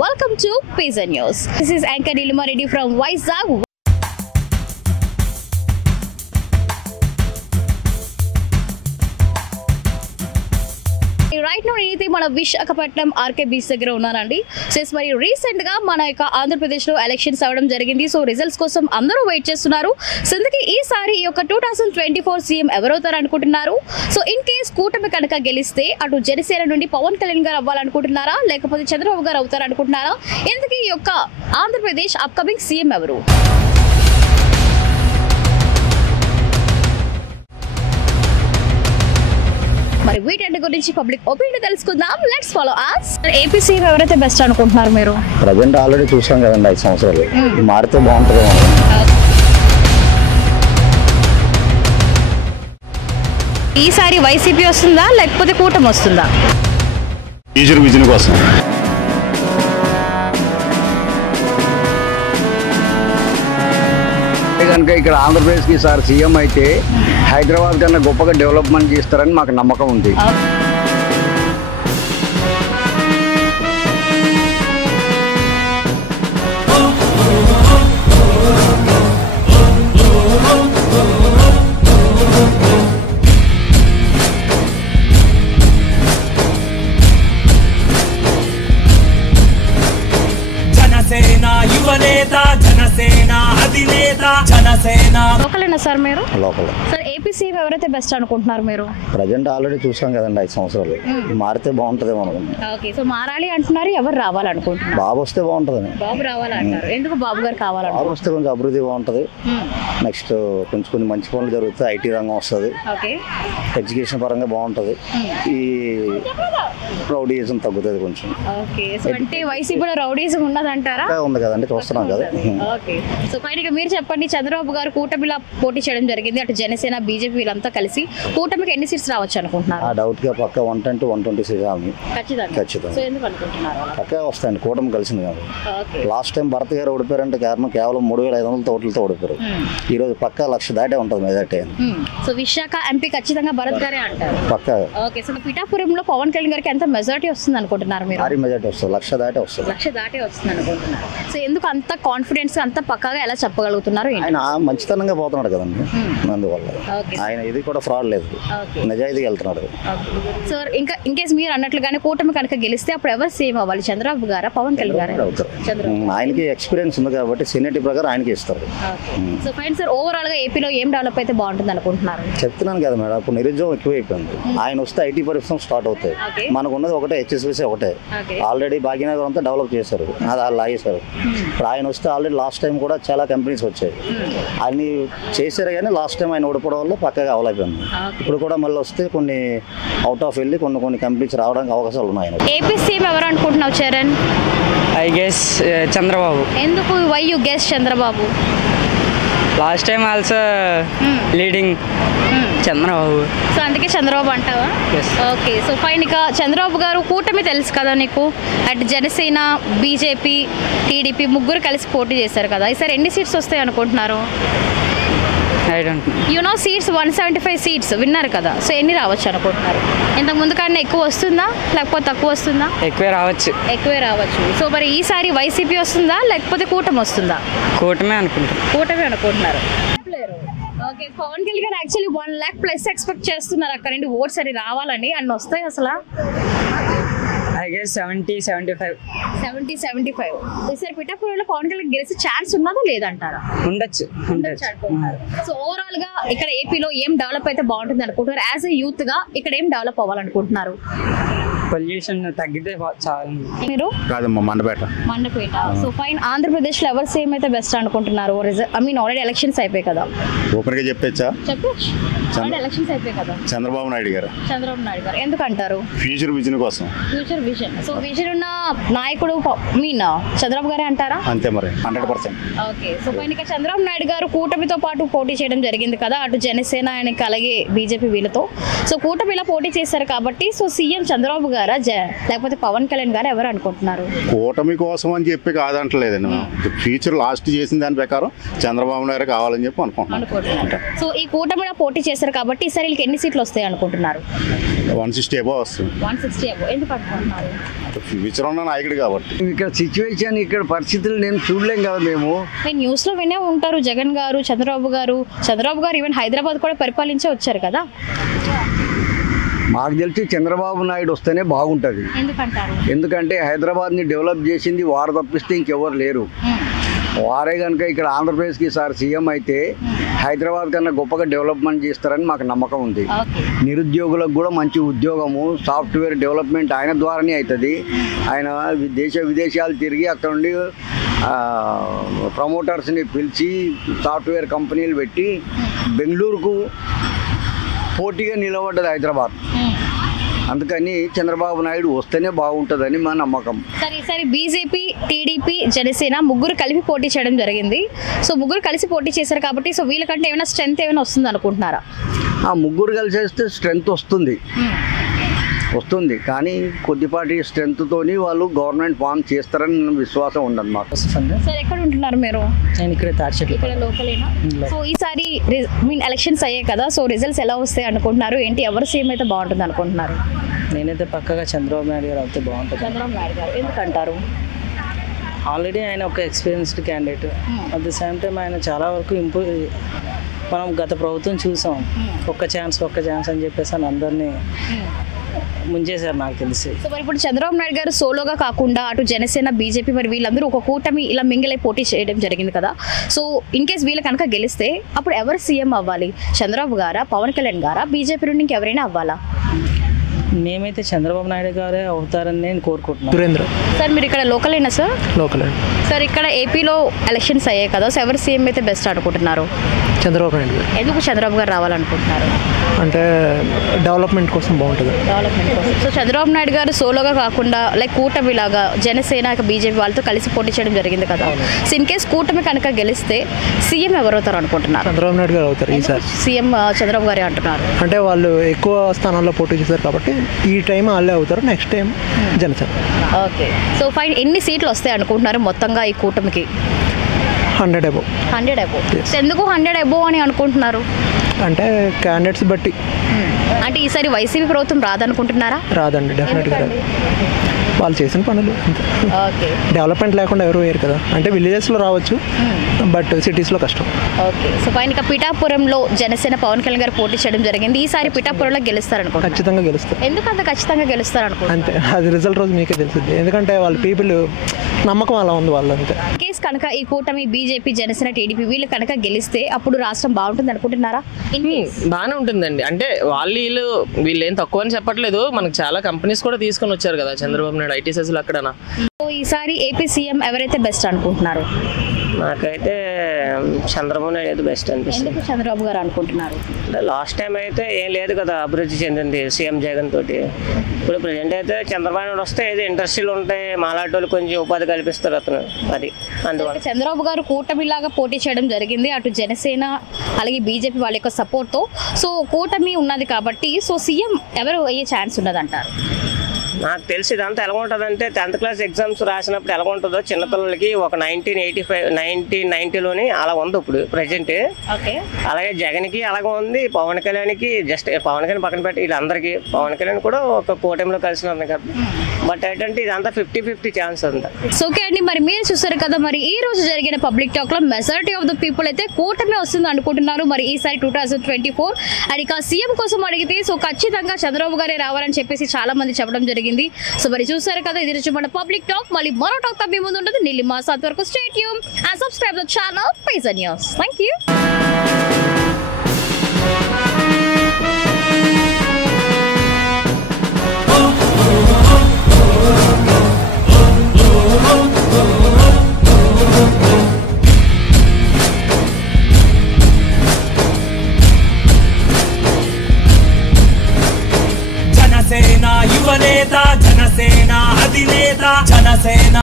Welcome to Pizza News. This is Anchor Nilima Reddy from Vizag. Right now నేనైతే మన Visakhapatnam RK beach దగ్గర ఉన్నానండి. మరి రీసెంట్ గా మన యొక్క ఆంధ్రప్రదేశ్ లో ఎలక్షన్స్ అవ్వడం జరిగింది. సో రిజల్ట్స్ కోసం అందరూ వెయిట్ చేస్తున్నారు. సో అందుకే ఈసారి ఈ యొక్క 2024 సీఎం ఎవరవుతారు అనుకుంటున్నారు? సో ఇన్ కేస్ కూటమి కనుక గెలిస్తే అటు జనసేన నుండి పవన్ కళ్యాణ్ గారు అవ్వాలనుకుంటున్నారా, లేకపోతే చంద్రబాబు గారు అవుతారు అనుకుంటున్నారా? ఎందుకు ఈ యొక్క ఆంధ్రప్రదేశ్ అప్కమింగ్ సీఎం ఎవరు? మరి వీటన్నిటి గురించి పబ్లిక్ ఒపీనియన్ తెలుసుకుందాం. Let's follow us. AP CM ఎవరైతే బెస్ట్ అనుకుంటున్నారు మీరు? ప్రెజెంట్ ఆల్రెడీ చూసాం కదండి 5 సంవత్సరాలు. మారితే బాగుంటుంది. ఈసారి వైసీపీ వస్తుందా లేకపోతే కూటమి వస్తుందా? ఫ్యూచర్ విజన్ కోసం కనుక ఇక్కడ ఆంధ్రప్రదేశ్కి ఈసారి సీఎం అయితే హైదరాబాద్ కన్నా గొప్పగా డెవలప్మెంట్ చేస్తారని మాకు నమ్మకం ఉంది. జనసేన యువనేత, జనసేన అధినేత, జనసేన లోకలేనా సార్ మీరు? లోకల్. సార్ ఏపీ సీఎం ఎవరైతే బెస్ట్ అనుకుంటున్నారు మీరు? ప్రెజెంట్ ఆల్రెడీ చూసాం కదండి 5 సంవత్సరాలు. మారితే బాగుంటుందేమో అనుకుంటున్నాం. ఓకే, సో మారాలి అంటున్నారు. ఎవరు రావాలనుకుంటున్నారు? బాబు వస్తే బాగుంటుందని. బాబు రావాలంటారు. ఎందుకు బాబు గారు కావాలంటారు? బాబు వస్తే కొంచెం అభివృద్ధి బాగుంటుంది. నెక్స్ట్ కొంచెం కొన్ని మంచి పనులు జరుగుతాయి. ఐటీ రంగం వస్తుంది. ఓకే, ఎడ్యుకేషన్ పరంగా బాగుంటుంది. ఈ రౌడీయిజం తగ్గుతుంది కొంచెం. ఓకే, సో అంటే వైసీపీలో రౌడీజం ఉన్నదంటారా? ఉంది కదండి, చూస్తున్నాం కదా. ఓకే, సో పైన మీరు చెప్పండి. చంద్రబాబు గారు కూటమిలా పోటీ చేయడం జరిగింది. అటు జనసేన బీజేపీ వీళ్ళంతా కలిసి కూటమికి ఎన్ని సీట్స్ రావచ్చు అనుకుంటున్నారు? ఆ డౌట్ గా పక్క 110 to 120 సీట్స్ ఖచ్చితంగా. సో ఎందుకు అనుకుంటున్నారు? పక్కా వస్తాయండి, కూటమి కలిసింది కాదు. లాస్ట్ టైం భరత్ గారు ఓడిపోయారంటే కారణం కేవలం 3500 ఓట్లతో ఓడిపోయారు. ఈ రోజు పక్కా 1,00,000 దాటే ఉంటుంది మెజార్టీ. సో విశాఖ ఎంపీ ఖచ్చితంగా భరత్ గారే అంటారు. పక్కా. ఓకే, సో పిఠాపురంలో పవన్ కళ్యాణ్ గారికి ఎంత మెజార్టీ వస్తుంది అనుకుంటున్నారు మీరు? భారీ మెజార్టీ వస్తుంది, 1,00,000 దాటే వస్తుంది. 1,00,000 దాటే వస్తుంది అనుకుంటున్నారు. సో ఎందుకు అంత కాన్ఫిడెన్స్ అంత పక్కాగా ఎలా చెప్పగలుగుతున్నారు? ఆయన మంచితనంగా పోతున్నాడు కదండి, అందువల్ల. ఆయన ఇది కూడా ఫ్రాడ్ లేదు, నిజాయితీగా వెళ్తున్నాడు. సో ఇంకా ఇన్కేస్ మీరు అన్నట్లుగానే కూటమి కనుక గెలిస్తే అప్పుడు ఎవరు సీఎం అవ్వాలి? చంద్రబాబు గారా పవన్ కళ్యాణ్ గారు అవుతారు. ఆయనకి ఎక్స్పీరియన్స్ ఉంది కాబట్టి సీనియరిటీ ప్రకారం ఆయనకి ఇస్తారు. సో ఫైన్ సార్, ఓవరాల్ గా ఏపీలో ఏం డెవలప్ అయితే బాగుంటుంది అనుకుంటున్నారు? చెప్తున్నాను కదా మేడం, ఇప్పుడు నిరుద్యోగం ఎక్కువైపోయింది. ఆయన వస్తే ఐటీ పరిశ్రమ స్టార్ట్ అవుతాయి. మనకు ఉన్నది ఒకటే, హెచ్ఎస్బీసీ ఒకటే. ఆల్రెడీ భాగ్యనగర్ అంతా డెవలప్ చేశారు, అది వాళ్ళు లాగేశారు. ఇప్పుడు ఆయన వస్తే ఆల్రెడీ లాస్ట్ టైం కూడా చాలా కంపెనీస్ వచ్చాయి, అన్ని చేశారు. కానీ లాస్ట్ టైం ఆయన ఓడిపోవడం వల్ల పక్కగా అవలైపోయింది. ఇప్పుడు కూడా మళ్ళీ వస్తే కొన్ని అవుట్ ఆఫ్ వెళ్ళి కొన్ని కంపెనీస్ రావడానికి అవకాశాలు ఉన్నాయి. ఏపీ సీఎం ఎవరు అనుకుంటున్నావు చరణ్? I guess Chandrababu. ఎందుకు? Why you guess Chandrababu? Last time also leading Chandrababu. So అందుకే చంద్రబాబు అంటావా? Okay, so fine. ఇక చంద్రబాబు గారు కూటమి తెలుసు కదా నీకు, అటు జనసేన బీజేపీ టీడీపీ ముగ్గురు కలిసి పోటీ చేశారు కదా. ఈసారి ఎన్ని సీట్స్ వస్తాయి అనుకుంటున్నారు? యూనో సీట్స్ 175 సీట్స్ విన్నారు కదా. సో ఎన్ని రావచ్చు అనుకుంటున్నారు? ఇంతకు ముందు కన్నా ఎక్కువ వస్తుందా లేకపోతే తక్కువ వస్తుందా? ఎక్కువే రావచ్చు. సో మరి ఈసారి వైసీపీ వస్తుందా లేకపోతే కూటమి వస్తుందా? కూటమి అనుకుంటున్నారు. ఓకే, పవన్ కళ్యాణ్ గారు యాక్చువల్లీ 1,00,000+ ఎక్స్పెక్ట్ చేస్తున్నారు అక్కడ నుండి ఓట్స్ అని రావాలని. అన్ని వస్తాయి అసలు? I guess 70-75. ఈసారి పిఠాపురంలో పవన్ కళ్యాణ్ గెలిచే ఛాన్స్ ఉన్నదా లేదంటారా? ఉండొచ్చు. సో ఓవరాల్ గా ఇక్కడ ఏపీలో ఏం డెవలప్ అయితే బాగుంటుంది అనుకుంటున్నారు? యాజ్ ఎ యూత్ గా ఇక్కడ ఏం డెవలప్ అవ్వాలనుకుంటున్నారు? పొల్యూషన్ తగ్గితే చాలా. మీరు? కాదమ్మా, మండపేట. So fine. ఆంధ్రప్రదేశ్ లో ఎవరు సీఎం అయితే బెస్ట్ అనుకుంటున్నారు? ఐ మీన్ ఆల్రెడీ ఎలక్షన్స్ అయిపోయి కదా. ఓపెన్ గా చెప్పొచ్చా? చెప్పొచ్చు. ఎలక్షన్స్ అయిపోయి కదా. చంద్రబాబు నాయుడు గారు. ఎందుకు అంటారు? ఫ్యూచర్ విజన్ కోసం. సో విజన్ ఉన్న నాయకుడు చంద్రబాబు గారే అంటారా? అంతే మరి, 100%. ఓకే, సో పైన చంద్రబాబు నాయుడు గారు కూటమితో పాటు పోటీ చేయడం జరిగింది కదా, అటు జనసేన ఆయనకి అలాగే బీజేపీ వీళ్ళతో. సో కూటమిలా పోటీ చేశారు కాబట్టి సో సీఎం చంద్రబాబు గారా లేకపోతే పవన్ కళ్యాణ్ గారు ఎవరు అనుకుంటున్నారు? కూటమి కోసం అని చెప్పి కాదంటలేదండి. ఫ్యూచర్ లాస్ట్ చేసిన దాని ప్రకారం చంద్రబాబు నాయుడు కావాలని చెప్పి అనుకుంటున్నాను. సో ఈ కూటమిలో పోటీ చేశారు కాబట్టి ఈసారి వీళ్ళకి ఎన్ని సీట్లు వస్తాయి అనుకుంటున్నారు? 160 అబోవ్ వస్తుంది. 160 అబోవ్. ఎందుకు అనుకుంటున్నారు? ఫ్యూచర్ ఉన్న నాయకుడు కాబట్టి. ఇక్కడ సిచ్యువేషన్ ఇక్కడ పరిస్థితులు నేను చూడలేం కదా మేము. న్యూస్ లో వినే ఉంటారు జగన్ గారు, చంద్రబాబు గారు ఈవెన్ హైదరాబాద్ కూడా పరిపాలించే వచ్చారు కదా. మాకు తెలిసి చంద్రబాబు నాయుడు వస్తేనే బాగుంటుంది. ఎందుకంటే హైదరాబాద్ని డెవలప్ చేసింది వారు తప్పిస్తే ఇంకెవరు లేరు. వారే కనుక ఇక్కడ ఆంధ్రప్రదేశ్కి ఈసారి సీఎం అయితే హైదరాబాద్ కన్నా గొప్పగా డెవలప్మెంట్ చేస్తారని మాకు నమ్మకం ఉంది. నిరుద్యోగులకు కూడా మంచి ఉద్యోగము, సాఫ్ట్వేర్ డెవలప్మెంట్ ఆయన ద్వారానే అవుతుంది. ఆయన దేశ విదేశాలు తిరిగి అక్కడ నుండి ప్రమోటర్స్ని పిలిచి సాఫ్ట్వేర్ కంపెనీలు పెట్టి బెంగళూరుకు పోటీగా నిలబడ్డది హైదరాబాద్. అందుకని చంద్రబాబు నాయుడు వస్తేనే బాగుంటుందని మా నమ్మకం. సరే బీజేపీ, టీడీపీ, జనసేన ముగ్గురు కలిపి పోటీ చేయడం జరిగింది. సో ముగ్గురు కలిసి పోటీ చేశారు కాబట్టి సో వీళ్ళకంటే ఏమైనా స్ట్రెంత్ ఏమైనా వస్తుంది అనుకుంటున్నారా? ఆ ముగ్గురు కలిసి వేస్తే స్ట్రెంత్ వస్తుంది కానీ కొద్దిపాటి స్ట్రెంత్ తోని వాళ్ళు గవర్నమెంట్ ఫామ్ చేస్తారని విశ్వాసం ఉండదు మాకు. సార్ ఎక్కడ ఉంటున్నారు మీరు? నేను ఇక్కడ లోకలేనా? సో ఈసారి ఎలక్షన్స్ అయ్యాయి కదా, సో రిజల్ట్స్ ఎలా వస్తాయి అనుకుంటున్నారు? ఏంటి ఎవరు సీఎం అయితే బాగుంటుంది అనుకుంటున్నారు? నేనైతే పక్కగా చంద్రబాబు నాయుడు గారు అయితే బాగుంటుంది. చంద్రబాబు నాయుడు గారు ఎందుకంటారు? ఆల్రెడీ ఆయన ఒక experienced candidate. At the same time ఆయన చాలా వరకు మనం గత ప్రభుత్వం చూసాం. ఒక్క ఛాన్స్ అని చెప్పేసి అని అందరినీ ముంచేశారు నాకు తెలిసి. సో మరి ఇప్పుడు చంద్రబాబు నాయుడు గారు సోలోగా కాకుండా అటు జనసేన, బీజేపీ మరి వీళ్ళందరూ ఒక కూటమి ఇలా మింగిలై పోటీ చేయడం జరిగింది కదా. సో ఇన్ కేస్ వీళ్ళు కనుక గెలిస్తే అప్పుడు ఎవరు సీఎం అవ్వాలి? చంద్రబాబు గారా, పవన్ కళ్యాణ్ గారా, బీజేపీ నుండి ఇంకెవరైనా అవ్వాలా? మేమైతే చంద్రబాబు నాయుడు గారే అవుతారని నేను కోరుకుంటున్నాను. సురేంద్ర సార్ మీరు ఇక్కడ లోకలేనా సార్? లోకల్. సార్ ఇక్కడ ఏపీలో ఎలక్షన్స్ అయ్యాయి కదా, సో ఎవరు సీఎం అయితే బెస్ట్ అనుకుంటున్నారు? చంద్రబాబు నాయుడు గారు. ఎందుకు చంద్రబాబు గారు రావాలనుకుంటున్నారు? అంటే డెవలప్మెంట్ కోసం బాగుంటుంది. డెవలప్మెంట్ కోసం. సో చంద్రబాబు నాయుడు గారు సోలోగా కాకుండా లైక్ కూటమి లాగా జనసేన, బీజేపీ వాళ్ళతో కలిసి పోటీ చేయడం జరిగింది కదా. సో ఇన్ కేస్ కూటమి కనుక గెలిస్తే సీఎం ఎవరు అవుతారు అనుకుంటున్నారు? చంద్రబాబు నాయుడు గారు అవుతారు ఈసారి. సీఎం చంద్రబాబు గారే అంటున్నారు. అంటే వాళ్ళు ఎక్కువ స్థానాల్లో పోటీ చేశారు కాబట్టి ఈ టైం వాళ్ళే అవుతారు, next time Janasena. Okay. So fine ఎన్ని సీట్లు వస్తాయి అనుకుంటున్నారు మొత్తంగా ఈ కూటమికి? 100 above. 100 above. ఎందుకు 100 above అని అనుకుంటున్నారు? అంటే క్యాండిడేట్స్ బట్టి. అంటే ఈసారి వైసీపీ ప్రభుత్వం రాదనుకుంటున్నారా? రాదండి, డెఫినెట్గా రాదు. వాళ్ళు చేసిన పనులు ఓకే. డెవలప్మెంట్ లేకుండా ఎవరు వేయరు కదా. అంటే విలేజెస్లో రావచ్చు, బట్ సిటీస్లో కష్టం. ఓకే. సో పైన ఇక పిఠాపురంలో జనసేన పవన్ కళ్యాణ్ గారు పోటీ చేయడం జరిగింది. ఈసారి పిఠాపురంలో గెలుస్తారనుకుంటున్నారు? ఖచ్చితంగా గెలుస్తారు. ఎందుకు అంత ఖచ్చితంగా గెలుస్తారనుకుంటున్నారు? అంతే, అది రిజల్ట్ రోజు మీకే తెలుస్తుంది. ఎందుకంటే వాళ్ళ పీపుల్ నమ్మకం అలా ఉంది వాళ్ళంతే. కేసు కనుక ఈ కూటమి బీజేపీ, జనసేన, టీడీపీ వీళ్ళు కనుక గెలిస్తే అప్పుడు రాష్ట్రం బాగుంటుంది అనుకుంటున్నారా? బాగానే ఉంటుందండి. అంటే వీళ్ళు ఏం తక్కువ అని చెప్పట్లేదు. మనకు చాలా కంపెనీస్ కూడా తీసుకొని వచ్చారు కదా చంద్రబాబు నాయుడు ఐటీ సెస్లు అక్కడనా. సో ఈసారి ఏపీ సీఎం ఎవరైతే బెస్ట్ అనుకుంటున్నారు? నాకైతే చంద్రబాబు నాయుడు బెస్ట్ అనిపిస్తుంది. చంద్రబాబు గారు అనుకుంటున్నారు. అంటే లాస్ట్ టైం అయితే ఏం లేదు కదా అభివృద్ధి చెందింది సీఎం జగన్ తోటి. ఇప్పుడు ప్రజెంట్ అయితే చంద్రబాబు నాయుడు వస్తే ఏదో ఇండస్ట్రీలు ఉంటాయి, మాలాంటి వాళ్ళు కొంచెం ఉపాధి కల్పిస్తారు అతను. అది అందువల్ల చంద్రబాబు గారు కూటమిలాగా పోటీ చేయడం జరిగింది, అటు జనసేన అలాగే బీజేపీ వాళ్ళ యొక్క సపోర్ట్తో. సో కూటమి ఉన్నది కాబట్టి సో సీఎం ఎవరు అయ్యే ఛాన్స్ ఉన్నదంటారు? నాకు తెలిసి ఇదంతా ఎలా ఉంటుందంటే 10th క్లాస్ ఎగ్జామ్స్ రాసినప్పుడు ఎలా ఉంటుందో చిన్నపిల్లలకి ఒక 1990లోని అలా ఉంది ఇప్పుడు ప్రజెంట్. అలాగే జగన్కి అలాగే ఉంది, పవన్ కళ్యాణ్కి జస్ట్ పవన్ కళ్యాణ్ పక్కన పెట్టి వీళ్ళందరికీ పవన్ కళ్యాణ్ కూడా ఒక కూటమిలో కలిసి ఉంది కదా. బట్ ఏంటంటే ఇదంతా 50-50 ఛాన్స్ ఉంది. సో ఓకే అండి, మరి మీరు చూసారు కదా, మరి ఈ రోజు జరిగిన పబ్లిక్ టాక్ లో మెజారిటీ ఆఫ్ ద పీపుల్ అయితే కూటమి వస్తుంది అనుకుంటున్నారు. మరి ఈసారి 2024 అండ్ ఇక సీఎం కోసం అడిగితే సో ఖచ్చితంగా చంద్రబాబు గారే రావాలని చెప్పేసి చాలా మంది చెప్పడం జరిగింది. సో మరి చూసారు కదా, ఇది రోజు మన పబ్లిక్ టాక్. మళ్ళీ మరో టాక్ తో మీ ముందు ఉంటుంది. నీలిమా సాత్ వరకు stay tune and subscribe the channel పైజన్ news. Thank you. Janasena యువనేత, జనసేన అధినేత, జనసేన